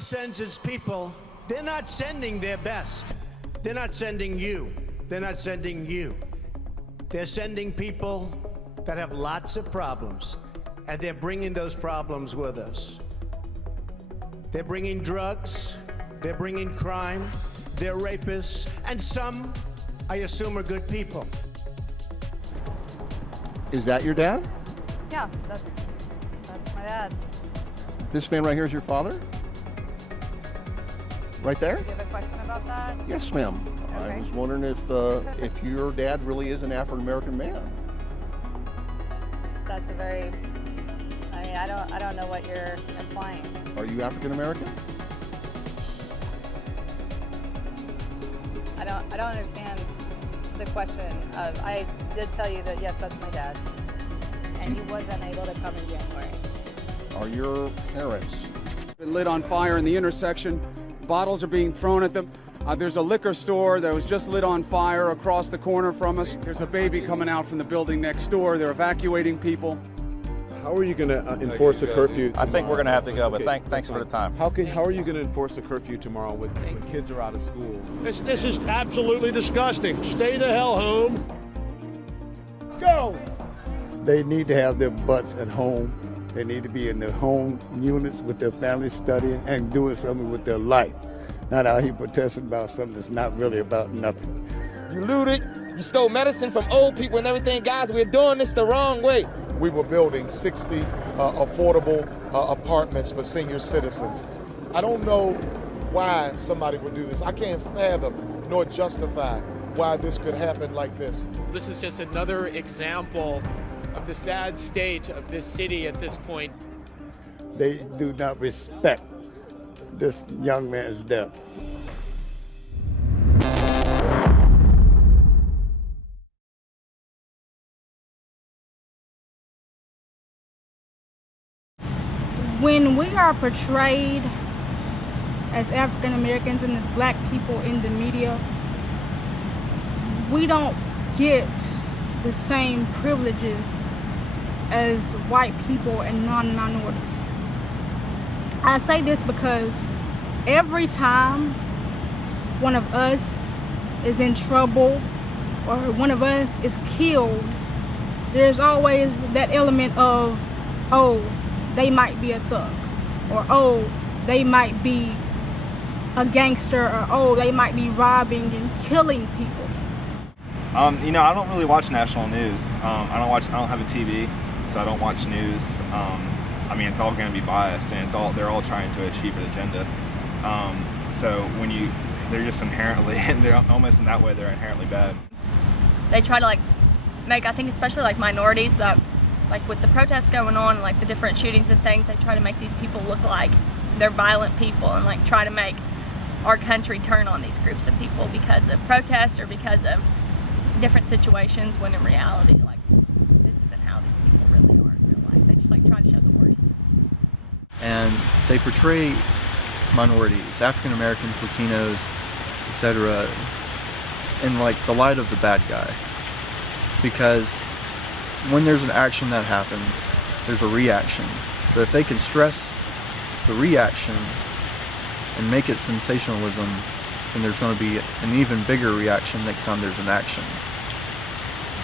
sends its people, they're not sending their best. They're not sending you. They're not sending you. They're sending people that have lots of problems, and they're bringing those problems with us. They're bringing drugs, they're bringing crime, they're rapists, and some, I assume, are good people. Is that your dad? Yeah, that's my dad. This man right here is your father? Right there? Do you have a question about that? Yes, ma'am. Okay. I was wondering if your dad really is an African-American man. That's a very, I mean, I don't know what you're implying. Are you African-American? I don't understand the question of, I did tell you that yes, that's my dad. And he was unable to come in January. Are your parents? Been lit on fire in the intersection. Bottles are being thrown at them. There's a liquor store that was just lit on fire across the corner from us. There's a baby coming out from the building next door. They're evacuating people. How are you going to enforce a curfew? I think we're going to have to go, but thanks for the time. How are you going to enforce a curfew tomorrow when kids are out of school? This is absolutely disgusting. Stay the hell home. Go! They need to have their butts at home. They need to be in their home units with their families studying and doing something with their life. Not out here protesting about something that's not really about nothing. You looted, you stole medicine from old people and everything. Guys, we're doing this the wrong way. We were building 60 affordable apartments for senior citizens. I don't know why somebody would do this. I can't fathom nor justify why this could happen like this. This is just another example of the sad state of this city at this point. They do not respect this young man's death. When we are portrayed as African Americans and as black people in the media, we don't get the same privileges as white people and non-minorities. I say this because every time one of us is in trouble or one of us is killed, there's always that element of, oh, they might be a thug, or oh, they might be a gangster, or oh, they might be robbing and killing people. You know, I don't really watch national news. I don't have a TV, so I don't watch news. I mean, it's all going to be biased, and they're all trying to achieve an agenda. So they're just inherently, they're almost in that way, they're inherently bad. They try to make, I think especially minorities, that with the protests going on, the different shootings and things, they try to make these people look like they're violent people and try to make our country turn on these groups of people because of protests or because of different situations, when in reality, this isn't how these people really are in real life. They just try to show the worst. And they portray minorities, African Americans, Latinos, etc., in the light of the bad guy. Because when there's an action that happens, there's a reaction. But if they can stress the reaction and make it sensationalism, then there's going to be an even bigger reaction next time there's an action.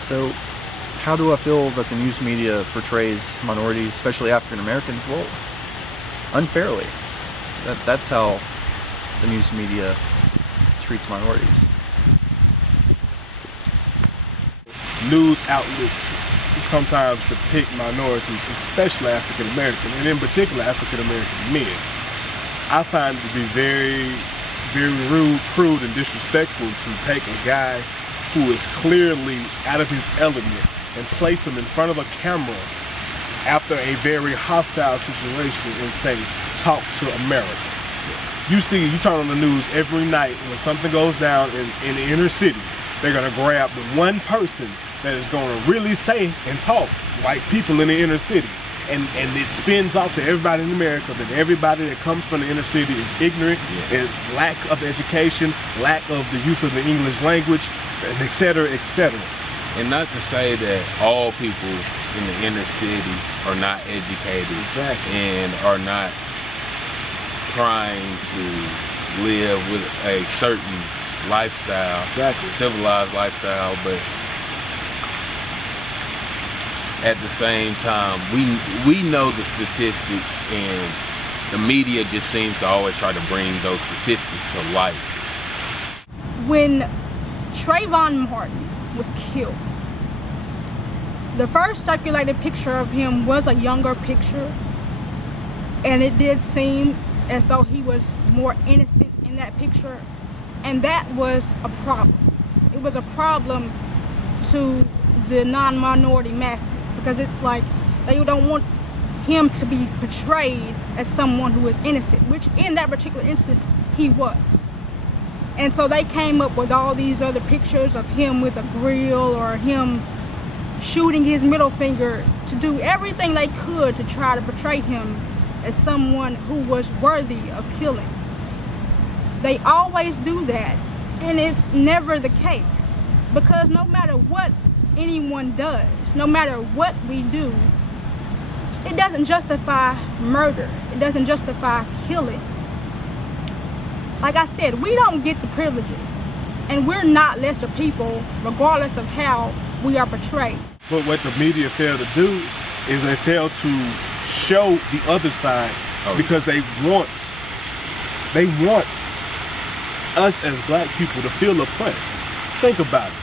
So how do I feel that the news media portrays minorities, especially African Americans? Well, unfairly. That's how the news media treats minorities. News outlets sometimes depict minorities, especially African American, and in particular African American men. I find it to be very, very rude, crude, and disrespectful to take a guy who is clearly out of his element and place him in front of a camera after a very hostile situation and say, "Talk to America." You turn on the news every night when something goes down in the inner city, they're gonna grab the one person that is going to really say and talk like people in the inner city. And it spins off to everybody in America that everybody that comes from the inner city is ignorant, is lack of education, lack of the use of the English language, et cetera, et cetera. And not to say that all people in the inner city are not educated. Exactly. And are not trying to live with a certain lifestyle, exactly, civilized lifestyle, but at the same time, we know the statistics, and the media just seems to always try to bring those statistics to light. When Trayvon Martin was killed, the first circulated picture of him was a younger picture, and it did seem as though he was more innocent in that picture, and that was a problem. It was a problem to the non-minority masses, because it's like they don't want him to be portrayed as someone who is innocent, which in that particular instance he was. And so they came up with all these other pictures of him with a grill, or him shooting his middle finger, to do everything they could to try to portray him as someone who was worthy of killing. They always do that, and it's never the case, because no matter what anyone does, no matter what we do, it doesn't justify murder. It doesn't justify killing. Like I said, we don't get the privileges, and we're not lesser people regardless of how we are portrayed. But what the media fail to do is they fail to show the other side, because they want us as black people to feel oppressed. Think about it.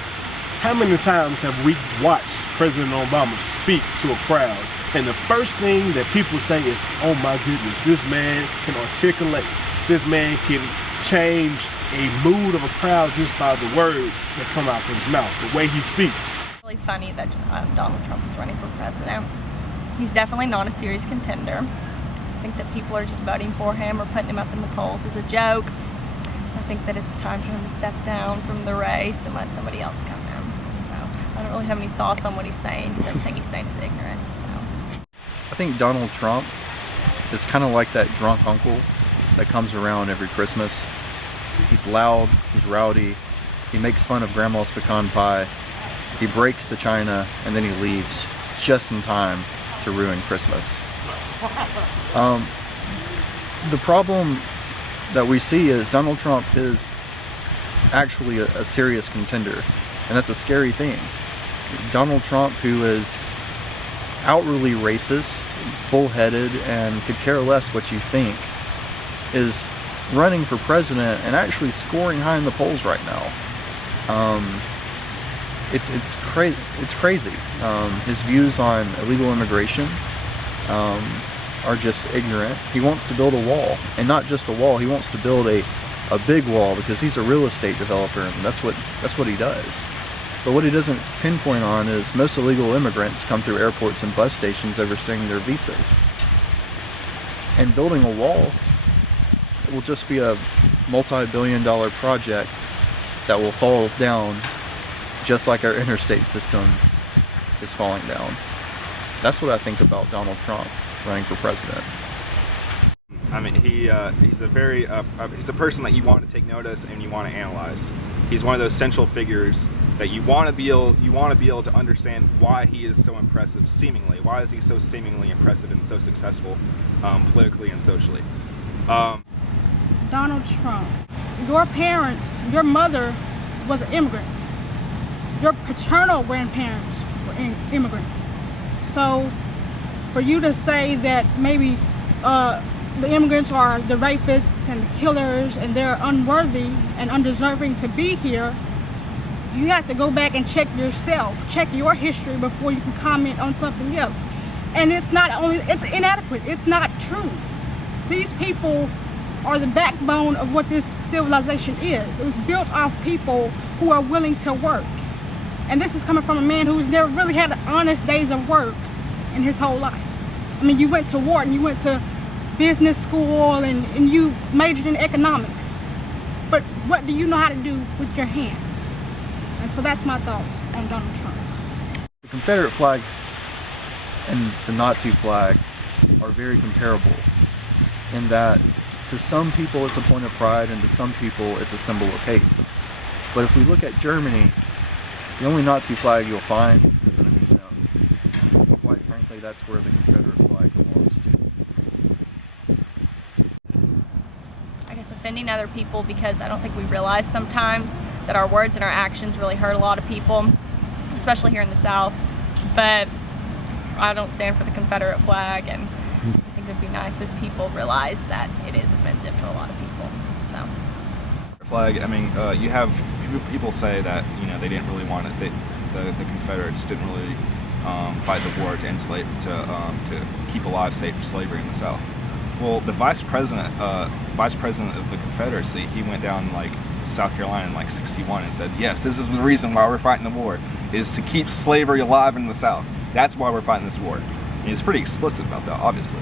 How many times have we watched President Obama speak to a crowd, and the first thing that people say is, oh my goodness, this man can articulate, this man can change a mood of a crowd just by the words that come out of his mouth, the way he speaks. It's really funny that Donald Trump is running for president. He's definitely not a serious contender. I think that people are just voting for him or putting him up in the polls as a joke. I think that it's time for him to step down from the race and let somebody else come in. So I don't really have any thoughts on what he's saying, because everything he's saying is ignorant. So I think Donald Trump is kind of like that drunk uncle that comes around every Christmas. He's loud, he's rowdy, he makes fun of grandma's pecan pie, he breaks the china, and then he leaves just in time to ruin Christmas. The problem that we see is Donald Trump is actually a serious contender, and that's a scary thing. Donald Trump, who is outwardly racist, bullheaded, and could care less what you think, is running for president and actually scoring high in the polls right now. It's crazy. His views on illegal immigration are just ignorant. He wants to build a wall, and not just a wall. He wants to build a big wall, because he's a real estate developer, and that's what he does. But what he doesn't pinpoint on is most illegal immigrants come through airports and bus stations overstaying their visas. And building a wall will just be a multi-billion-dollar project that will fall down just like our interstate system is falling down. That's what I think about Donald Trump running for president. I mean, he's a person that you want to take notice and you want to analyze. He's one of those central figures that you want to be able to understand why he is so impressive. Seemingly, why is he so seemingly impressive and so successful politically and socially? Donald Trump, your parents, your mother was an immigrant. Your paternal grandparents were immigrants. So for you to say that maybe the immigrants are the rapists and the killers and they're unworthy and undeserving to be here, you have to go back and check yourself, check your history before you can comment on something else. And it's inadequate, it's not true. These people are the backbone of what this civilization is. It was built off people who are willing to work. And this is coming from a man who's never really had honest days of work in his whole life. I mean, you went to Wharton, you went to business school, and you majored in economics. But what do you know how to do with your hands? And so that's my thoughts on Donald Trump. The Confederate flag and the Nazi flag are very comparable in that to some people it's a point of pride and to some people it's a symbol of hate. But if we look at Germany, the only Nazi flag you'll find is going to be them. Quite frankly, that's where the Confederate flag belongs to. other people, because I don't think we realize sometimes that our words and our actions really hurt a lot of people, especially here in the South. But I don't stand for the Confederate flag, and I think it'd be nice if people realize that it is offensive to a lot of people. So. Flag. I mean, you have people say that they didn't really want it. The Confederates didn't really fight the war to enslave to keep alive slavery in the South. Well, the vice president of the Confederacy, he went down like South Carolina in like '61 and said, yes, this is the reason why we're fighting the war, is to keep slavery alive in the South. That's why we're fighting this war. And he's pretty explicit about that, obviously.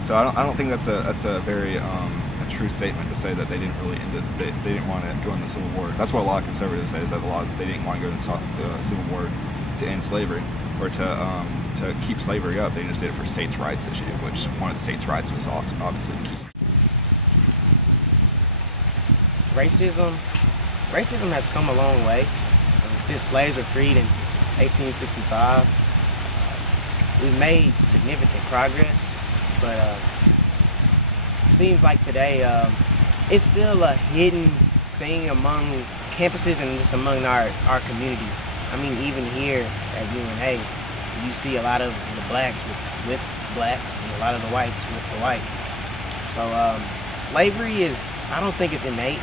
So I don't think that's a very a true statement to say that they didn't really they didn't want to go in the Civil War. That's what a lot of conservatives say, is that they didn't want to go in the Civil War to end slavery or to keep slavery up. They just did it for states' rights issue, which one of the states' rights was awesome, obviously to keep. Racism has come a long way. Since slaves were freed in 1865, we've made significant progress, but it seems like today it's still a hidden thing among campuses and just among our community. I mean, even here at UNA, you see a lot of the blacks with blacks and a lot of the whites with the whites. So slavery is, I don't think it's innate.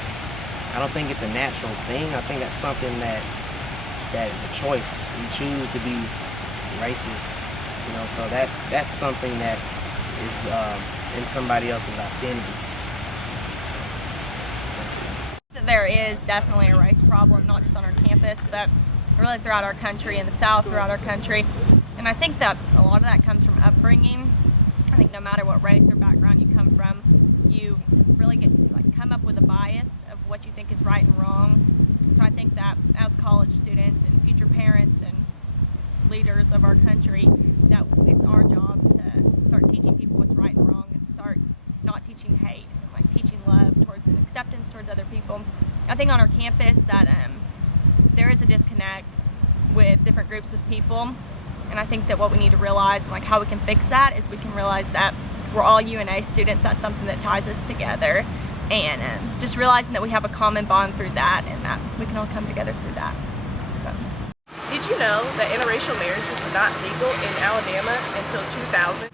I don't think it's a natural thing. I think that's something that is a choice. You choose to be racist, so that's something that is in somebody else's identity. There is definitely a race problem, not just on our campus, but really throughout our country, in the South, throughout our country. And I think that a lot of that comes from upbringing. I think no matter what race or background you come from, you really come up with a bias of what you think is right and wrong. So I think that as college students and future parents and leaders of our country, that it's our job to start teaching people what's right and wrong, and start not teaching hate, and teaching love towards and acceptance towards other people. I think on our campus that there is a disconnect with different groups of people, and I think that what we need to realize and how we can fix that is we can realize that we're all UNA students. That's something that ties us together, and just realizing that we have a common bond through that, and that we can all come together through that. Did you know that interracial marriage was not legal in Alabama until 2000?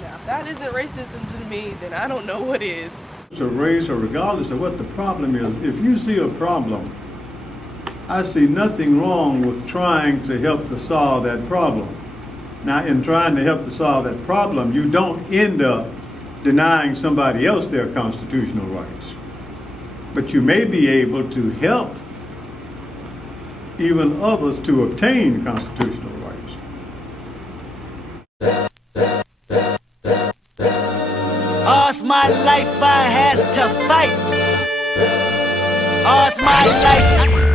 Now, if that isn't racism to me, then I don't know what is. To race, or regardless of what the problem is, if you see a problem, I see nothing wrong with trying to help to solve that problem. Now, in trying to help to solve that problem, you don't end up denying somebody else their constitutional rights. But you may be able to help even others to obtain constitutional rights. All's my life I has to fight. All's my life.